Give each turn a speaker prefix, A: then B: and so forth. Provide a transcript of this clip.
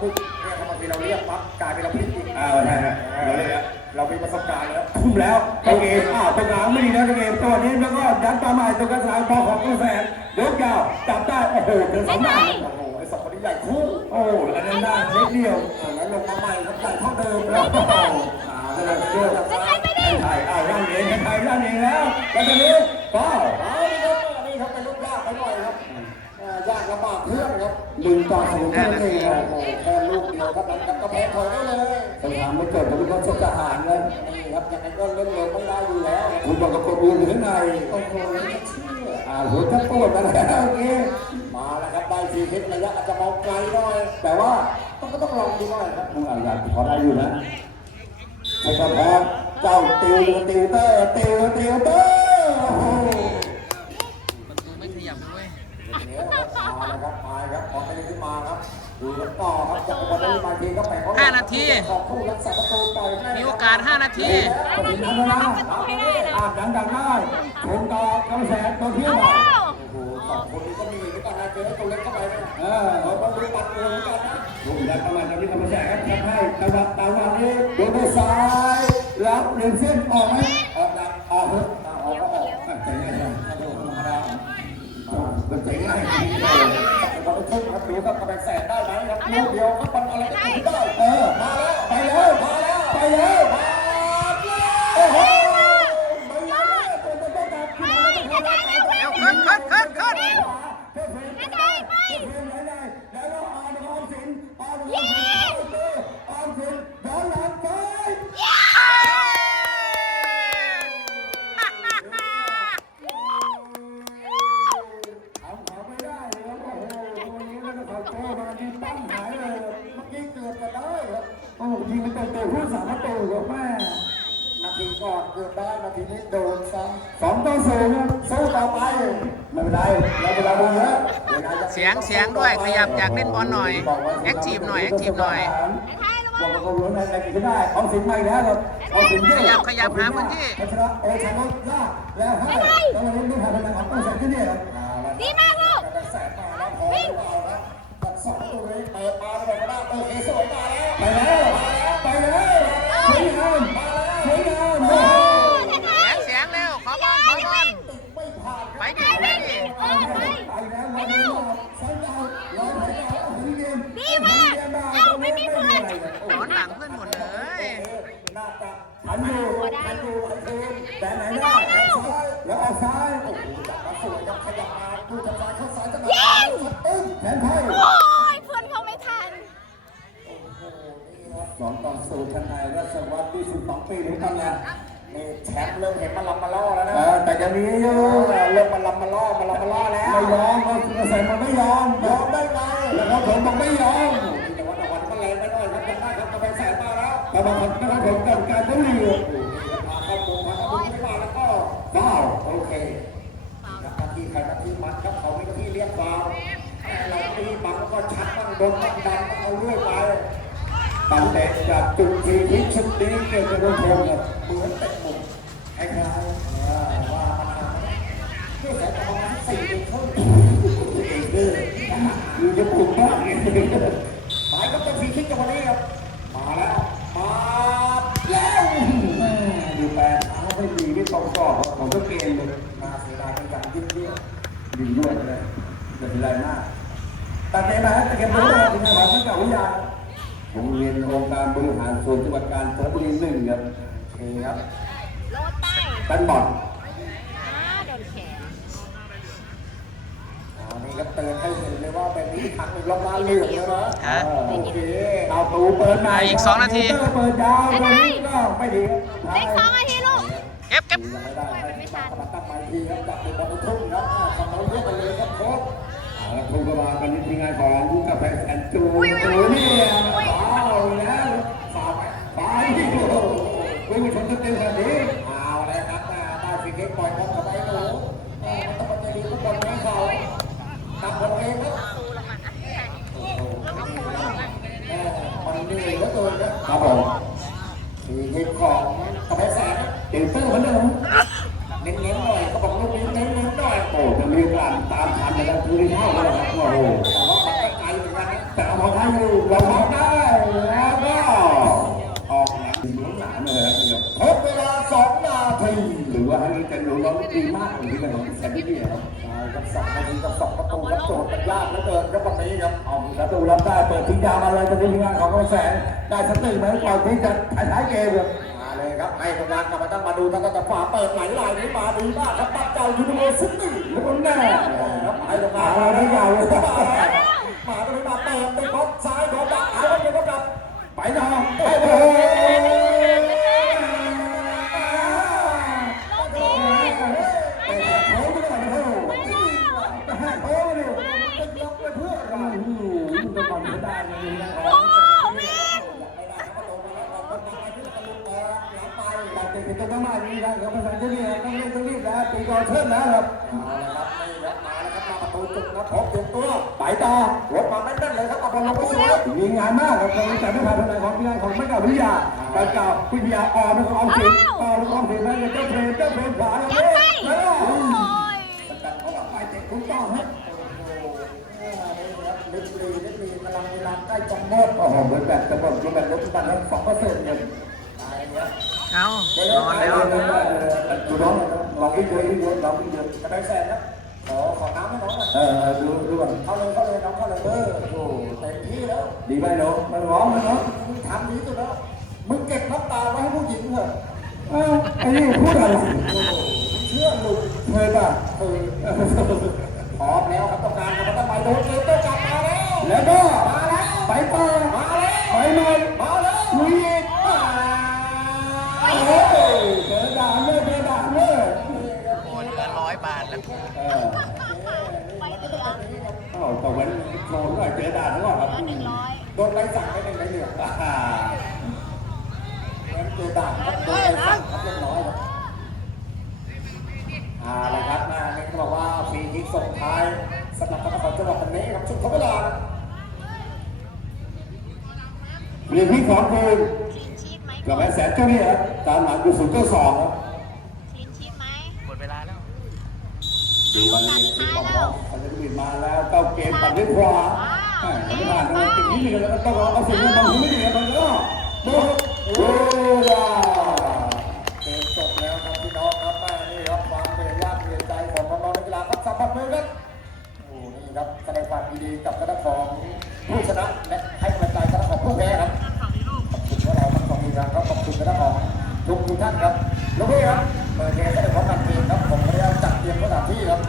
A: ปุ๊บเนี่ยเขาบางทีเราเรียกปั๊บกลายเป็นเราพลิกอีก
B: อ่าใช่ครับเราเลยนะ
A: เรามีประสบการณ์แล้ว
B: ทุ่มแล้วโอเคอ้าวตรงกลางไม่ดีนะตรงเกมตัวนี้แล้วก็ดันตามมาตรงกลางพอของกระแสยกยาวจับได้โอ้โหเดินสองด้าน
A: โอ้โหไอ้สองคนนี้ใหญ่คู่
B: โอ้แล้วด้านด้านเล็กเดียว
A: เออแล้วลงมาใหม่ครับใหญ่เท่าเดิม
B: แล้
A: แล้วว
B: ก็
A: ก็
B: อ่าแล้วก็เดินไทยอ้าวร่างเองไทยร่างเองแล้วแล้วตอนนี้ก็
A: เอา อ่อยากลำบากเพื่อนครับ
B: หนึ่งต่อศูนย์เท่นั้นเอง
A: แค่ลูกเดียวครับนั้นก็แพ้ถอยได้เลย
B: สงครามไม่เกิดผมก็ชกทหารเลย
A: นี่ครับยังไงก็เล่นเร็วไม่ได้อยู่แล้ว
B: คุณบอกกับกบอูอยู่ข้างใน
A: โอ้โหไม่เชื่อ
B: อ่าหัวทับปวดมาแล้วโอเค
A: มาแล้วครับได้ฟรีคิกระยะอาจจะมองไกลหน่อย
B: แต่ว่า
A: ต้องก็ต้องลองดูหน่อยครับ
B: มึงอ่านพอได้อยู่นะใช้กระแพงเจ้าติวติวเตอร์ติวติวเตอร์ ห้า
A: นาทีของผู้รักษาประตูต่อยให้
C: มีโอกาส 5 นาที
B: ปฏิบัติแล้วนะอ่านดังดังได้ชมต่อกระแสตัวเที่ยว
A: โอ้โหสองคนนี้ก็มีเหมือนกันนะเจอตัวเล็กเข้าไปเนี่ย
B: เออ
A: เราก็รู้ปัดมือเหมือนกันนะ
B: ลูกยัดเข้ามาตอนนี้กระแสครับทำให้จังหวะตามวันนี้โดนด้วยซ้ายรับหนึ่งเส้นออกไหม
A: ออกดัง
B: ออกเถอะ
A: ออกก็ออก
B: ใจง่ายจัง
A: กระโดดธรรมดา
B: มันใจง่ายจริงเลย
A: เราไปทุ่มครับดูครับกระแบงแสนได้ไหมครับลูก เดียวครับมันอะไรก็ทำได้
B: เออ
A: มาแล้ว
B: ไปแล้ว
A: มาแล้ว
B: ไปแล้ว
A: มาแล้ว
B: โอ้โห
A: ไม่ได้ตัวตัวตัวตัวขึ้นมาแล้ว
C: เร็วขึ้นขึ้นขึ้นขึ้น
B: ไม่ได้ไม่แล้วเราออนออมสินออนออมสินออมสินย้อนหลังไปทำเขาไม่ได้เลยครับโอ้โหตัวนี้แล้วก็เขา โตมาที่ตั้งหายเลย
A: เมื่อกี้เกือบจะได้ครับ
B: โอ้โหยิงมันเตะผู้สามารถโตกับแม่
A: นาทีก่อนเกือบได้นาทีนี้โดนซ้
B: สองต่อศูนย์ครับสู้ต่อไปไม่เป็นไรเราเวลาดูแล้วำ
C: เสียงเสียงด้วยขยับอยากเล่นบอลหน่อยแอคทีฟหน่อยแอคทีฟหน่อย
B: บอกกับคนรู้ในในกิจได้เอาสินมาอีกแล้วครับเอาสินเยอะ
C: ขยับขยับหาพื้นที่
B: พัชระโอชานนท์ลากแล้วให้แล้ววันนี้ดูผ่านพลังของต้องเสร็จที่นี่ครับ
D: ดีมากลูก
A: กระแสมาแล้วพ
B: ไปแล้ว ไปแล้วสวยงามสวยงามโอ้โห
C: เสียงเสียงเร็วขอบอลขอบอล
A: ไม่ผ่าน
C: ไปดิไปดิ
B: ไปแล้ววันนี้ใช้ดาวร้อยไปแล้วถึงเรียน
D: ดีมากเอ้าไม่มีเพื่อน
C: สอนหลังเพื่อนหมดเลย
A: น่าจะ
B: หันดูหันดูหันดูแต่ไหนได้แล้วออกซ้าย
A: โอ้โหจับมาสวยครับขยับมาดูจะซ้ายเข้าซ้ายจะมา
D: ยิง
A: ตึ้ง
B: แขนไทย
D: โอ้ยเพื่อนเขาไม่ทัน
B: สองต่อศูนย์ทนายรัช วัฒน์ที่สิบสองปีเหมือนกันนะ
A: นี่แชมป์เริ่มเห็นมาลำมาล่อแล้วนะ
B: เออแต่ยังมีอยู่
A: เริ่มมาลำมาล่อมาลำมาล่อแล้ว
B: ไม่ยอมเรากระแสมันไม่ยอม
A: ยอมได้ไง
B: แล้วก็ผมบอกไม่ยอม
A: แต่ว่าแต่วันก็แรงไปหน่อยครับยังได้ครับกระแบงแสนมาแล้ว
B: แต่บางคนนะครับผมกับการต้องเรียน
A: พาเข้ามุมพาเข้ามุมไม่มาแล้วก็
B: ว้าว
A: โอเคหน้าที่ใครหน้าที่มันครับเขาไม่ที่เรียกฟาวเราตีบังก็ชัดบ้างโดนบ้างดันบ้างเอาเรื่อยไป
B: ตั้งแต่จากจุดที่พิชุดนี้เกิดเป็นชมครับ
A: เหมือนเตะมุมคล้ายๆว่าว่ามันทำด้วยสายตาประมาณสี่เดือนครึ่ง
B: เองเด้ออยู่จะปลุกบ้าง
A: หมายก็เป็นฟรีคิกจากวันนี้ครับ มาแล้ว มาแล้ว
B: อยู่แปดเท้าไม่ดีไม่ตรงกรอบผมก็เกณฑ์เลย
A: น่าเสียดายเป็นอย่างยิ่งเยี่ยม
B: ดีด้วยเลยจะเป็นไรมากแตัดใจมาแต่เก็บรู้ว่าเป็นงานของเก่าวิทยา โรงเรียนองค์การบริหารส่วนจังหวัดกาญจนบุรีหนึ่งครับ
A: โอเคครับ
D: โลดไป
B: ตันบอล
D: อ่าโดนแขน
A: อันนี้ก็เตือนให้เห็นเลยว่าแบบนี้ขังอีกรอบหน้าเหลืองแล้วนะ
C: ฮะ
A: โอเค
B: เอาตูเปิดใหม่
C: อีกสองนาที
B: เปิดยาวตรงนี้ก็ไม่ดี
D: เล็กสองนาทีลูก
C: เก็บเก็บ
A: ยังไม่ได้ให้ที่มากำลังตั้งไม้ทีครับจับเป็นบอลในทุ่งครับอ่าทำเอาเรื่องไปเลยครับโค้ช
B: เอาละคุณก็มากันที่ทีมงานขอ เรา
A: ทำ
B: ได้แล้วก็ออกหลังถึงหนาเลยครับ
A: ครบเวลาสองนาที
B: หรือว่าให้เป็นหนูน้องดีมากเลยที่เป็นของแซนดี้ครับ
A: ใช่ครับสองนาทีกับสองประตูครับโจทย์มันยากเหลือเกินครับวันนี้ครับ
B: เอาประตูรับได้เปิดทิ้งยาวมาเลยจะเป็นงานของกระแสได้สติไหมก่อนที่จะท้ายเกมเลย
A: มาเลยครับให้กำลังกลับมาตั้งมาดูทั้งแต่ฝาเปิดไหลไหลนี้มาดีมากครับปัดเจ้ายูนิเวอร์ซิตี้
B: แล้วก็แน่
A: ครับให้ลงมา
B: มาแล้วไม่ยาวเลย
A: ประ
B: มาณนี้นะครับภาษาเฉลี่ยต้องเล่นต้องรีบแล้วตีก่อนเชิญนะครับ
A: เอาละครับนี่ครับมาแล้วครับมาประตูจุดนะพบเตรียมตัว
B: ไปต่อ
A: รถมาแน่นๆเลยครับเอาบอลลงไปสวย
B: มีงานมากครับตอนนี้แต่ไม่ผ่านทนายของพี่นายของไม่เก่าวิทยาไปเก่าวิทยาออมแล้วก็ออมสินออมแล้วก็ออมสินนั่นเป็นเจ้าเพลงเจ้าเพลงขวาแล้ว
D: ยั
B: เนี่
D: ง
B: ย
D: ไง
B: แล้ว
D: โอ้ย
A: แต่เขาหลับไปเตะคุณต้องครับลิบลีลิบลีกำลังเวลาใกล้จะหมด
B: โอ้โหเหมือนแบบจะบอกเหมือนแบบรถทุกวันแล้วสองเปอร์เซ็นต์เนี่ย
C: เอานอนแล้ว
B: ดูน้องลองวิ่งเยอะวิ่งเยอะลองวิ่งเยอะ
A: จะไปแสนนะขอขอน้ำให้น้องหน่อย
B: เออดูดูก่อน
A: เข้าเลยเข้าเลยน้องเข้าเลยเออโอ้เต็มที่แล้ว
B: ดีไหมเนาะมันร้องมันเนาะ
A: มึงทำดีสุดแล้วมึงเก็บน้ำตาไว้ให้ผู้หญิงเถอะ
B: เออไอ้นี่พูดอะไร
A: เชื่อลุง
B: เคยป่ะ
A: คือพร้อมแล้วครับต้องการกลับมาตั้งใหม่โดนเกมต้องกลับมาแล้ว
B: แล้วก็
A: มาแล้ว
B: ไปต่อ
A: มาแล้ว
B: ไปใหม่
A: มาแล้ว
B: ลุย เอ้า
C: แต่
B: วันโชว์ด้วยเจอด่านหรือเปล่าครับ
D: หนึ่งร้อย
A: โดนใบสั่งไปหนึ่งใบเหลือง
B: อ่า
A: งั้นเจอด่านครับโดนใบสั่งครับเรียบร้อยครับเอ่าละครับมาเนี่ยเขาบอกว่าฟรีคิกส่งท้ายสำหรับทางของจังหวัดคนนี้ครับชุดเขาเวลา
B: เรียนที่ของคือ
D: คลีนชีพไหม
B: กับแม่แสนเจ้าเนี่ยครับตามหลังคือศูนย์เก้าสองครับ
D: คลีนชีพไหม
C: หมดเวลาแล้ว
B: ดูวันนี้ที่ของเขา ปัดด้วยขวาแหม่ไม่ผ่านตรงนี้ติดนิดนึงแล้วก็ต้องเอาสิ่งที่บางทีไม่ดีมันก็โดนเวลาว
A: เกมจบแล้วครับพี่น้องครับแม่นี่ครับความเหนื่อยยากเหนื่อยใจของน้องนักกีฬาครับสัมผัสมือครับโอ้นี่ครับแสดงความยินดีกับคณะของผู้ชนะและให้กำลังใจคณะของผู้แพ้ครับขอบคุณว่าเราทั้งสองทีมครับขอบคุณคณะของทุกทุกท่านครับลูกพี่ครับเปิดเกมแสดงความกันเองครับผมพยายามจัดเตรียมสถานที่ครับ